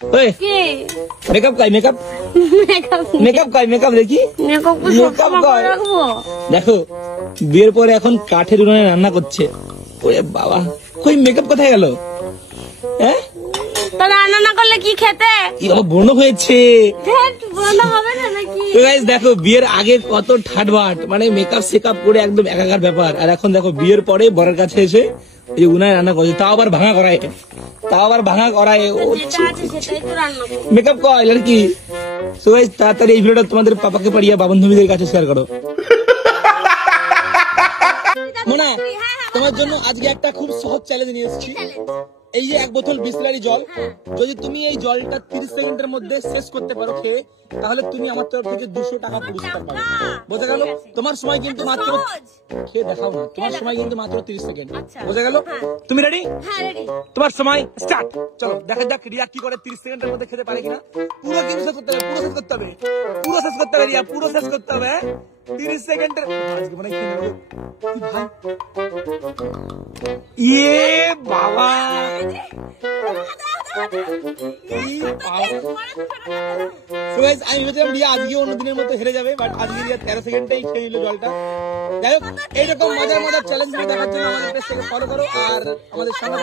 Makeup কয় makeup makeup কয় makeup দেখি মেকআপ কয়। দেখো বিয়ের পরে এখন কাঠের উনুনে রান্না করছে। ওরে বাবা, কই মেকআপ কোথায় গেল? হ্যাঁ রান্না না করলে কি খেতে? বর্ণ হয়েছে। দেখো বিয়ের আগে কত ঠাটবাট, মানে মেকআপ সেকআপ করে একদম একাকার ব্যাপার। আর এখন দেখো বিয়ের পরে বরের কাছে এসে এই উনায় রান্না করছে, তাও আবার ভাঙা করায়, মেকআপ কয় লড়কি। সো গাইস তাড়াতাড়ি এই ভিডিওটা তোমাদের পাপাকে পাঠিয়ে বান্ধবীদের কাছে শেয়ার করো। মোনা, তোমার জন্য আজকে একটা খুব সহজ চ্যালেঞ্জ নিয়ে এসেছি। এই যে 1 বোতল বিসলারি জল, যদি তুমি এই জলটা 30 সেকেন্ডের মধ্যে শেষ করতে পারো খেয়ে, তাহলে তুমি আমার তরফ থেকে 200 টাকা পুরস্কার পাবে। বোঝা গেল? তোমার সময় কিন্তু মাত্র, খেয়ে দেখাও না, তোমার সময় কিন্তু মাত্র 30 সেকেন্ড। বোঝা গেল? তুমি রেডি? হ্যাঁ রেডি। তোমার সময় স্টার্ট। চলো দেখা যাক রিয়া কি করে 30 সেকেন্ডের মধ্যে খেতে পারে কিনা। পুরো কিন্তু শেষ করতে হবে, পুরো শেষ করতে হবে, পুরো শেষ করতে হবে রিয়া, পুরো শেষ করতে হবে 30 সেকেন্ডের। আজকে মানে খেয়ে নেব ভাই। ইয়ে বাবা, আমি ভেবেছিলাম রিয়া আজকে অন্যদিনের মতো হেরে যাবে, বাট আজকে রিয়া 13 সেকেন্ডেই খেয়ে নিল জলটা। যাই হোক, এইরকম মজার চ্যালেঞ্জ দেখার জন্য আমাদের পেজটাকে ফলো করো আর আমাদের সঙ্গে